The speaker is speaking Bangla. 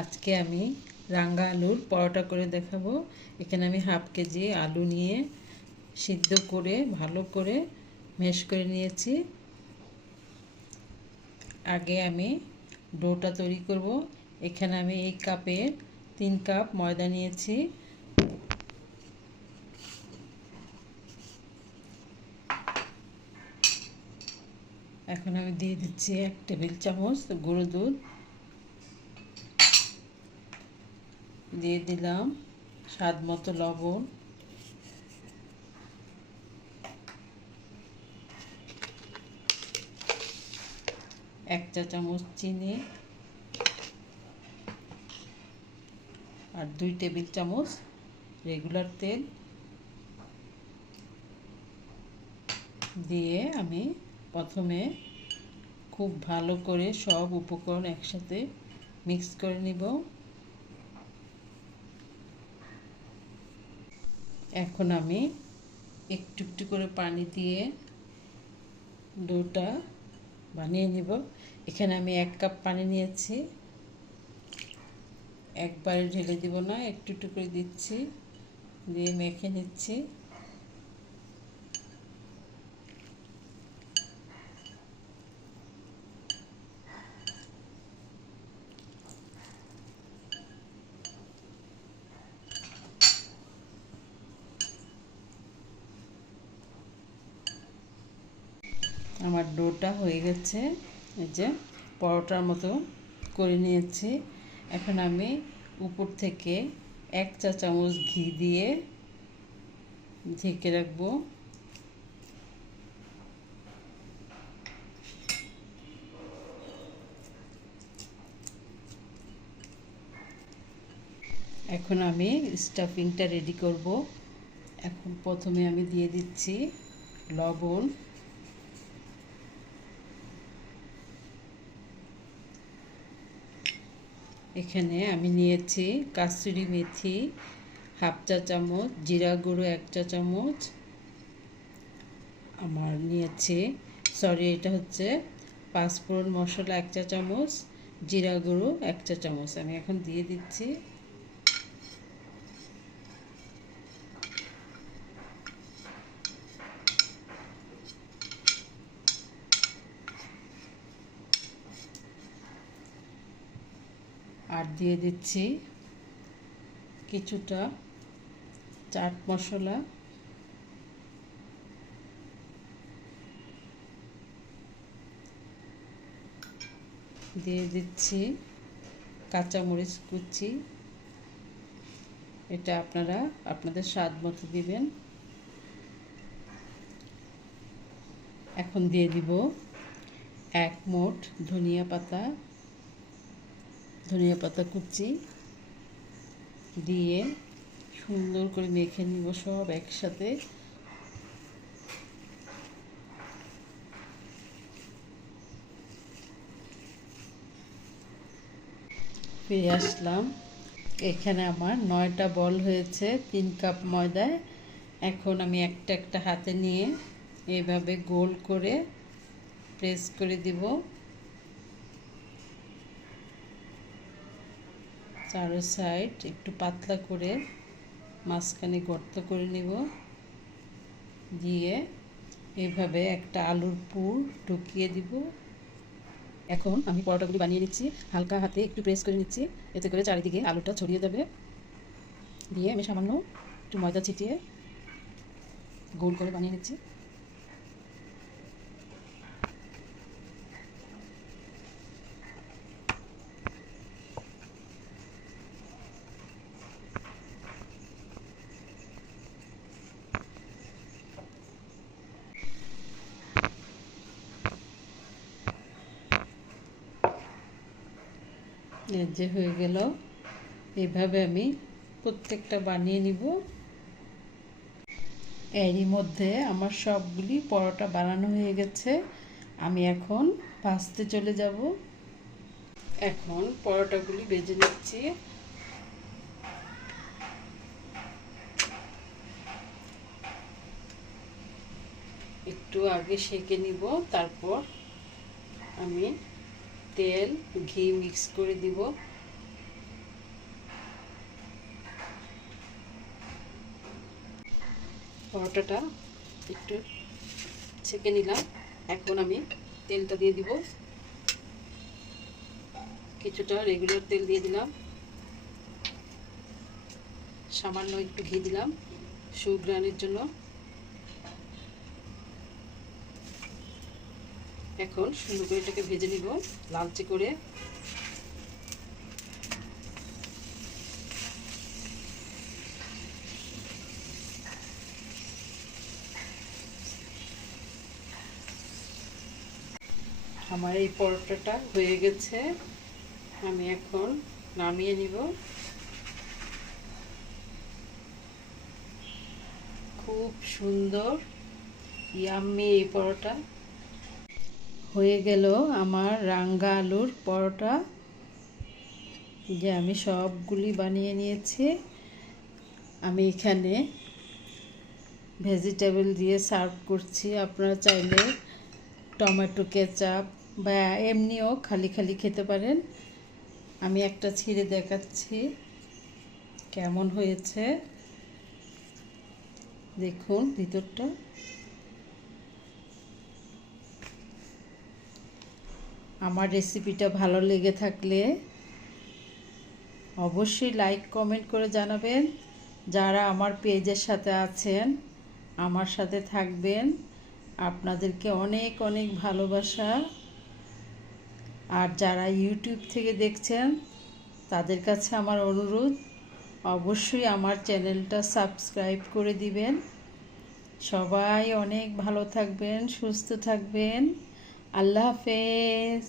আজকে আমি রাঙা আলুর পরোটা করে দেখাবো। এখানে আমি হাফ কেজি আলু নিয়ে সিদ্ধ করে ভালো করে ম্যাশ করে নিয়েছি। আগে আমি ডোটা তৈরি করব। এখানে আমি এই কাপের 3 কাপ ময়দা নিয়েছি। এখন আমি দিয়ে দিচ্ছি 1 টেবিল চামচ গুঁড়ো দুধ, দিয়ে দিলাম স্বাদ মতো লবণ, এক চা চামচ চিনি আর 2 টেবিল চামচ রেগুলার তেল দিয়ে আমি প্রথমে খুব ভালো করে সব উপকরণ একসাথে মিক্স করে নিব। এখন আমি একটু একটু করে পানি দিয়ে ডোটা বানিয়ে নিব। এখানে আমি 1 কাপ পানি নিয়েছি, একবারে ঢেলে দিব না, একটু একটু করে দিচ্ছি, দিয়ে মেখে নিচ্ছি। আমার ডোটা হয়ে গেছে, এই যে পরোটার মতো করে নিয়েছি। এখন আমি উপর থেকে 1 চা চামচ ঘি দিয়ে ঢেকে রাখবো। এখন আমি স্টাফিংটা রেডি করব। এখন প্রথমে আমি দিয়ে দিচ্ছি লবণ, এখানে আমি নিয়েছি কাসুরি মেথি হাফ চা চামচ, জিরা গুঁড়ো 1 চা চামচ, আমার নিয়েছি এটা হচ্ছে পাঁচফোড়ন মশলা 1 চা চামচ, জিরা গুঁড়ো 1 চা চামচ। আমি এখন দিয়ে দিচ্ছি। আর দিয়ে দিচ্ছি কিছুটা চাট মশলা, দিয়ে দিচ্ছি কাঁচামরিচ কুচি, এটা আপনারা আপনাদের স্বাদ মতো দিবেন। এখন দিয়ে দিব 1 মুঠ ধনিয়া পাতা কুচি, দিয়ে সুন্দর করে মেখে নিব সব একসাথে। ফিরে আসলাম, এখানে আমার 9টা বল হয়েছে 3 কাপ ময়দায়। এখন আমি একটা একটা হাতে নিয়ে এইভাবে গোল করে প্রেস করে দিব, চারো সাইড একটু পাতলা করে মাঝখানে গর্ত করে নিব, দিয়ে এইভাবে একটা আলুর পুর ঢুকিয়ে দিব। এখন আমি পরোটাগুলি বানিয়ে নিচ্ছি, হালকা হাতে একটু প্রেস করে নিচ্ছি, এতে করে চারিদিকে আলুটা ছড়িয়ে যাবে। দিয়ে আমি সামান্য একটু ময়দা ছিটিয়ে গোল করে বানিয়ে নিচ্ছি। এই যে হয়ে গেল, এইভাবে আমি প্রত্যেকটা বানিয়ে নিব। এরই মধ্যে আমার সবগুলি পরোটা বানানো হয়ে গেছে, আমি এখন ভাজতে চলে যাব। এখন পরোটাগুলি ভেজে নিচ্ছি। একটু আগে সেঁকে নিব, তারপর আমি তেল ঘি মিক্স করে দিব। পরোটাটা একটু ছেঁকে নিলাম। এখন আমি তেলটা দিয়ে দিব, কিছুটা রেগুলার তেল দিয়ে দিলাম, সামান্য একটু ঘি দিলাম সুঘ্রাণের জন্য। এখন সুন্দর করে এটাকে ভেজে নিব লালচে করে। আমার এই পরোটাটা হয়ে গেছে, আমি এখন নামিয়ে নিব। খুব সুন্দর ইয়াম্মি এই পরোটা হয়ে গেল আমার রাঙ্গা আলুর পরোটা, যে আমি সবগুলি বানিয়ে নিয়েছি। আমি এখানে ভেজিটেবল দিয়ে সার্ভ করছি। আপনারা চাইলে টমেটো কেচাপ বা এমনিও খালি খালি খেতে পারেন। আমি একটা ছিঁড়ে দেখাচ্ছি কেমন হয়েছে, দেখুন ভিতরটা। আমার রেসিপিটা ভালো লেগে থাকলে অবশ্যই লাইক কমেন্ট করে জানাবেন। যারা আমার পেজের সাথে আছেন আমার সাথে থাকবেন, আপনাদেরকে অনেক অনেক ভালোবাসা। আর যারা ইউটিউব থেকে দেখছেন তাদের কাছে আমার অনুরোধ, অবশ্যই আমার চ্যানেলটা সাবস্ক্রাইব করে দিবেন। সবাই অনেক ভালো থাকবেন, সুস্থ থাকবেন। আল্লাহ হাফেজ।